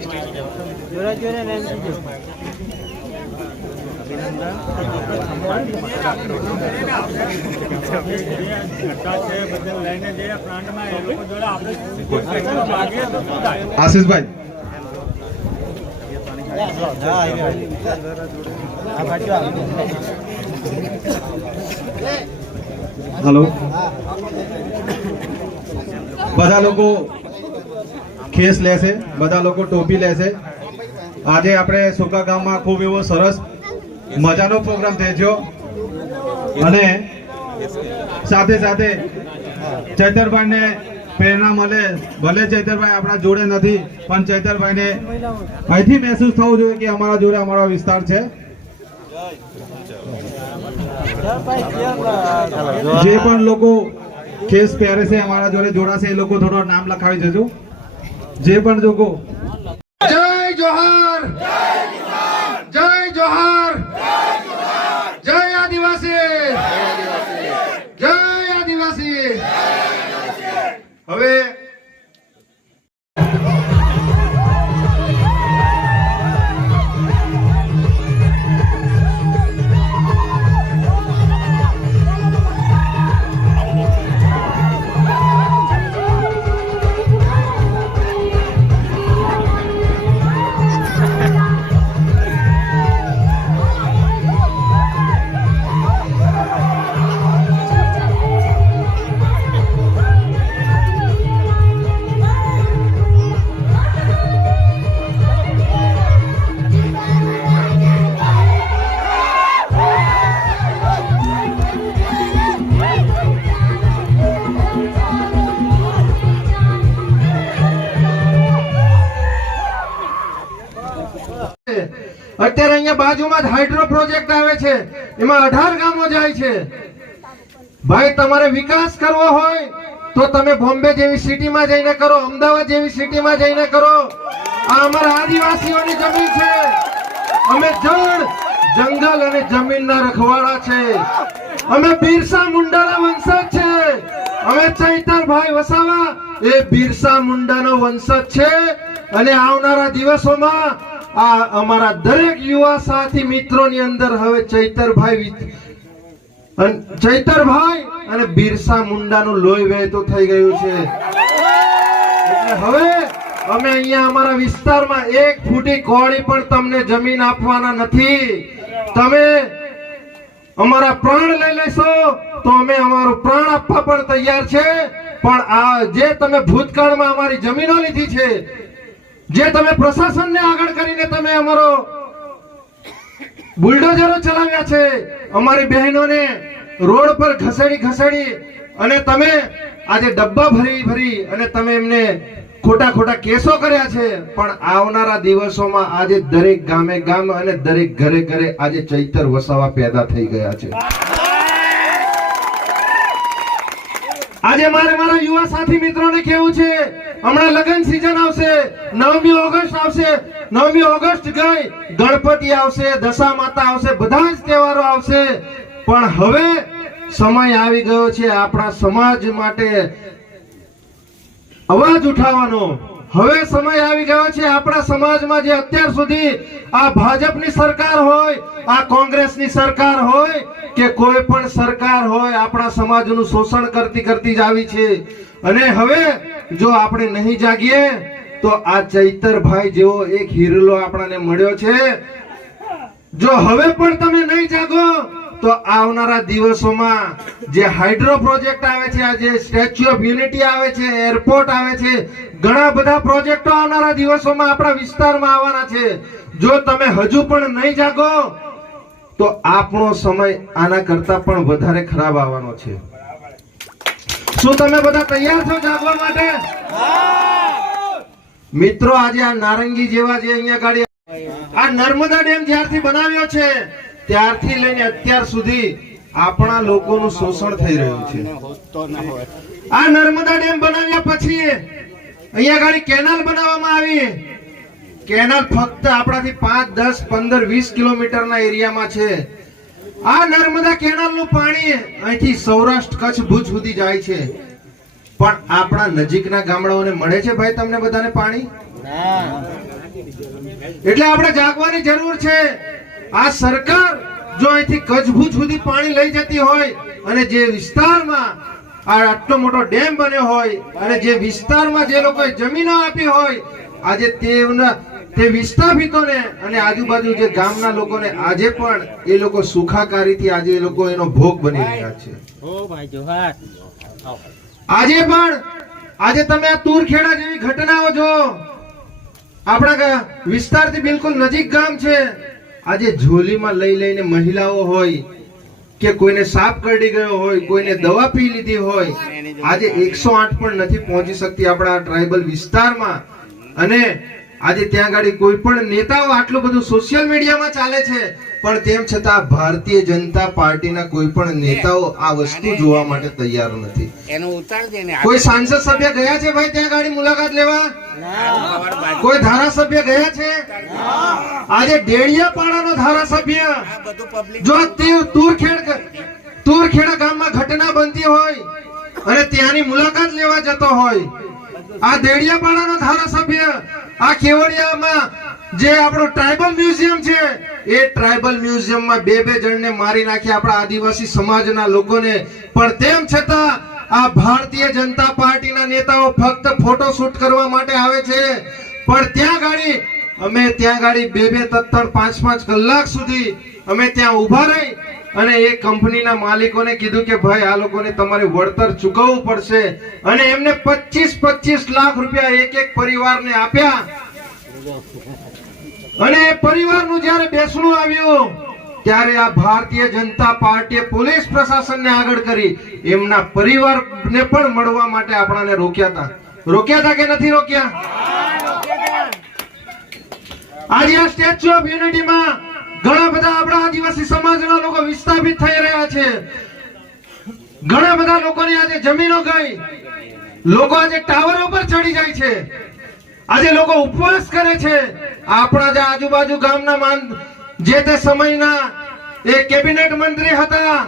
જોરા જોરા નામ દીજો આશીષભાઈ આવો. બધા લોકો ખેસ લેશે, બધા લોકો ટોપી લેશે. આજે આપણે સુકા ગામમાં ખૂબ એવો સરસ મજાનો પ્રોગ્રામ થયો. અને સાથે સાથે ચૈતરભાઈને પ્રેરણા મળે. ભલે ચૈતરભાઈ આપણા જોડે નથી, પણ ચૈતરભાઈને અહીંથી મહેસૂસ થવું જોઈએ કે અમારા જોડે અમારો વિસ્તાર છે. જે પણ લોકો કેસ પહેરે છે, અમારા જોડે જોડાશે, એ લોકો થોડો નામ લખાવી દેજો. જે પણ જોગો. જય જોહાર. જય જોહાર. અત્યારે અહીંયા બાજુમાં જ હાઇડ્રો પ્રોજેક્ટ આવે છે. એમાં અઢાર ગામો જાય છે. ભાઈ, તમારે વિકાસ કરવો હોય તો તમે બોમ્બે જેવી સિટીમાં જઈને કરો, અમદાવાદ જેવી સિટીમાં જઈને કરો. આ અમારા આદિવાસીઓની જમીન છે. અમે જળ, જંગલ અને જમીનના રખવાડા છે. અમે બિરસા મુંડાના વંશજ છે. અમે ચૈતરભાઈ વસાવા એ બિરસા મુંડાનો વંશજ છે. અને આવનારા દિવસોમાં આ અમારા દરેક યુવા સાથી મિત્રોની અંદર હવે ચૈતરભાઈ ચૈતરભાઈ અને બિરસા મુંડાનું લોહી વહેતું થઈ ગયું છે. હવે અમે અહીંયા અમારા વિસ્તારમાં એક ફૂટી કોળી પણ તમને જમીન આપવાના નથી. તમે અમારા પ્રાણ લઈ લેશો તો અમે અમારું પ્રાણ આપવા પણ તૈયાર છે. પણ આ જે તમે ભૂતકાળમાં અમારી જમીનો લીધી છે જે તમે પ્રશાસનને આગળ કરીને તમે અમારો બુલડોઝરો ચલાવ્યા છે, અમારી બહેનોને રોડ પર ઘસેડી ઘસેડી અને તમે આજે ડબ્બા ભરી ભરી અને તમે એમને ખોટા ખોટા કેસો કર્યા છે, પણ આવનારા દિવસોમાં આજે દરેક ગામે ગામ અને દરેક ઘરે ઘરે આજે ચૈતર વસાવા પેદા થઈ ગયા છે. આજે મારે મારા યુવા સાથી મિત્રોને કેવું છે, હમણાં લગ્ન સીઝન આવશે, નવમી ઓગસ્ટ આવશે, નવમી ઓગસ્ટ ગઈ, ગણપતિ આવશે, દશા માતા આવશે, બધા જ તહેવારો આવશે. પણ હવે સમય આવી ગયો છે આપણા સમાજ માટે અવાજ ઉઠાવવાનો. હવે સમય આવી ગયો છે. આપણા સમાજમાં જે અત્યાર સુધી આ ભાજપની સરકાર હોય, આ કોંગ્રેસની સરકાર હોય, કે કોઈ પણ સરકાર હોય, આપણા સમાજનું શોષણ કરતી કરતી જ આવી છે. અને હવે જો આપણે નહીં જાગીએ, તો આ ચૈતરભાઈ જેવો એક હિરલો આપણાને મળ્યો છે. જો હવે પણ તમે નહીં જાગો તો આવનારા દિવસોમાં જે હાઇડ્રો પ્રોજેક્ટ આવે છે, આ જે સ્ટેચ્યુ ઓફ યુનિટી આવે છે, એરપોર્ટ આવે છે, ઘણા બધા પ્રોજેક્ટો આવનારા દિવસોમાં આપણા વિસ્તારમાં આવવાના છે. જો તમે હજુ પણ નહીં જાગો, તો આપણો સમય આના કરતા પણ વધારે ખરાબ આવવાનો છે. શું તમે બધા તૈયાર છો જાગવા માટે? મિત્રો, આજે આ નારંગી જેવા જે અહીંયા ગાડી આ નર્મદા ડેમ જ્યારથી બનાવ્યો છે ત્યારથી લઈને અત્યાર સુધી આપણા લોકોનું શોષણ થઈ રહ્યું છે. આ નર્મદા ડેમ બનાવ્યા પછી અહીંયા ગાડી કેનાલ બનાવવામાં આવી. કેનાલ ફક્ત આપણાથી પાંચ દસ પંદર વીસ કિલોમીટરના એરિયામાં છે. આ નર્મદા કેનાલનું પાણી અહીંથી સૌરાષ્ટ્ર કચ્છ ભુજ સુધી જાય છે. પણ આપણા નજીકના ગામડાઓને મળે છે ભાઈ તમને બધાને પાણી? એટલે આપણે જાગવાની જરૂર છે. આ સરકાર જો અહીંથી કચ્છભુજ સુધી પાણી લઈ જતી હોય અને જે વિસ્તારમાં આ આટલો મોટો ડેમ બન્યો હોય અને જે વિસ્તારમાં જે લોકોએ જમીનો આપી હોય આજે તેના તે વિસ્થાપિતોને અને આજુબાજુ જે ગામના લોકોને આજે પણ એ લોકો સુખાકારીથી આજે એ લોકો એનો ભોગ બની રહ્યા છે. આજે પણ આજે તમે આ તુરખેડા જેવી ઘટનાઓ જો આપણા વિસ્તારથી બિલકુલ નજીક ગામ છે આજે ઝોલીમાં લઈ લઈને મહિલાઓ હોય કે કોઈને સાપ કરડી ગયો હોય, કોઈને દવા પી લીધી હોય, આજે એકસો આઠ પણ નથી પહોંચી શકતી આપણા ટ્રાઇબલ વિસ્તારમાં. અને આજે ત્યાં ગાડી કોઈ પણ નેતાઓ આટલું બધું સોશિયલ મીડિયામાં ચાલે છે. પણ તેમ છતાં ભારતીય જનતા પાર્ટીના કોઈ પણ નેતાઓ આ વસ્તુ જોવા માટે તૈયાર નથી. એનો ઉતાર દે ને કોઈ સાંસદ સભ્ય ગયા છે ભાઈ ત્યાં ગાડી મુલાકાત લેવા? કોઈ ધારાસભ્ય ગયા છે? આજે ડેડિયાપાડાનો ધારાસભ્ય. જો તે તુરખેડ તુરખેડા ગામમાં ઘટના બનતી હોય અને ત્યાંની મુલાકાત લેવા જતો હોય આ દેડિયાપાડાનો ધારાસભ્ય આ કેવડિયામાં જે આપણો ટ્રાઇબલ મ્યુઝિયમ છે, એ ટ્રાઇબલ મ્યુઝિયમમાં બે બે જણને મારી નાખી આપણા આદિવાસી સમાજના લોકોને. પણ તેમ છતાં, આ ભારતીય જનતા પાર્ટીના નેતાઓ ફક્ત ફોટો શૂટ કરવા માટે આવે છે. પણ ત્યાં ગાડી, અમે ત્યાં ગાડી બે બે ત્રણ પાંચ પાંચ કલાક સુધી અમે ત્યાં ઊભા રહી અને એ કંપનીના માલિકોને કીધું કે, ભાઈ, આ લોકોને તમારે વળતર ચૂકવવું પડશે. અને એમને પચીસ પચીસ લાખ રૂપિયા એક એક પરિવારને આપ્યા. અને પરિવારનું જ્યારે બેસણું આવ્યું, ત્યારે આ ભારતીય જનતા પાર્ટીએ પોલીસ પ્રશાસનને આગળ કરી, એમના પરિવારને પણ મળવા માટે આપણાને રોક્યા હતા. રોક્યા હતા કે નથી રોક્યા? આજે સ્ટેચ્યુ ઓફ યુનિટીમાં ઘણા બધા આપણા આદિવાસી સમાજના લોકો વિસ્થાપિત થઈ રહ્યા છે. ઘણા બધા લોકોની આજે જમીનો ગઈ. લોકો આજે ટાવરો પર ચડી જાય છે. આજે લોકો ઉપવાસ કરે છે. આપણા જે આજુબાજુ ગામના માન, જે તે સમયના એ કેબિનેટ મંત્રી હતા,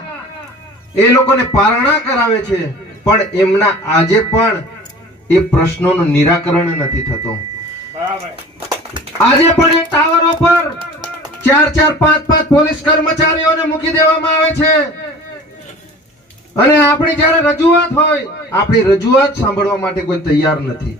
એ લોકોને પારણા કરાવે છે. પણ એમના આજે પણ એ પ્રશ્નોનું નિરાકરણ નથી થતું. આજે પણ એ ટાવરો પર ચાર ચાર, પાંચ પાંચ પોલીસ કર્મચારીઓને મૂકી દેવામાં આવે છે. અને આપણી જ્યારે રજૂઆત હોય, આપણી રજૂઆત સાંભળવા માટે કોઈ તૈયાર નથી.